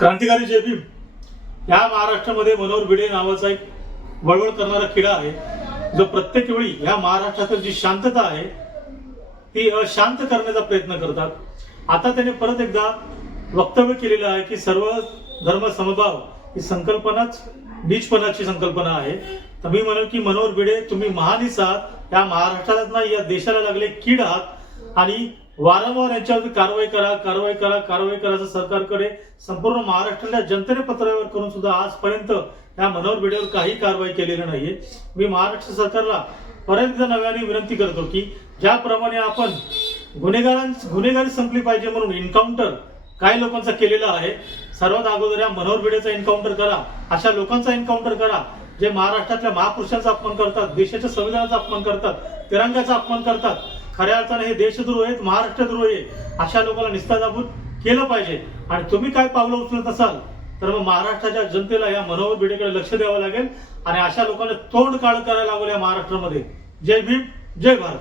क्रांतिकारी जे भीम या महाराष्ट्रामध्ये मनोहर भिडे नावाचा एक वळवळ करणारा किडा आहे. जो प्रत्येक वेळी या महाराष्ट्रातील जी शांतता आहे ती अशांत करण्याचा प्रयत्न करतात. आता त्याने परत एकदा वक्तव्य केलेलं आहे की सर्व धर्म समभाव ही संकल्पनाच नीचपणाची संकल्पना आहे. तर मी म्हणेन की मनोहर भिडे तुम्ही महानिस आहात या महाराष्ट्रालाच नाही या देशाला लागले कीड आहात. आणि वारंवार यांच्यावरती कारवाई करा कारवाई करा कारवाई करायचं सरकारकडे संपूर्ण महाराष्ट्रातल्या जनतेने पत्रावर करून सुद्धा आजपर्यंत या मनोहर बेडेवर काही कारवाई केलेली नाहीये. मी महाराष्ट्र सरकारला परत एकदा नव्याने विनंती करतो की ज्याप्रमाणे आपण गुन्हेगारां गुन्हेगारी संपली पाहिजे म्हणून एन्काउंटर काही लोकांचा केलेला आहे सर्वात अगोदर या मनोहर भिडेचा एन्काउंटर करा अशा लोकांचा एन्काउंटर करा जे महाराष्ट्रातल्या महापुरुषांचा अपमान करतात देशाच्या संविधानाचा अपमान करतात तिरंगाचा अपमान करतात खऱ्या अर्थाने हे देशद्रोह आहेत महाराष्ट्रद्रोही आहे अशा लोकांना निस्ताजाबूत केलं पाहिजे. आणि तुम्ही काय पावलं उचलत असाल तर मग महाराष्ट्राच्या जनतेला या मनोहर भिडेकडे लक्ष द्यावं लागेल. आणि अशा लोकांना तोंड काळ करायला लागेल या महाराष्ट्रामध्ये. जय भीम जय भारत.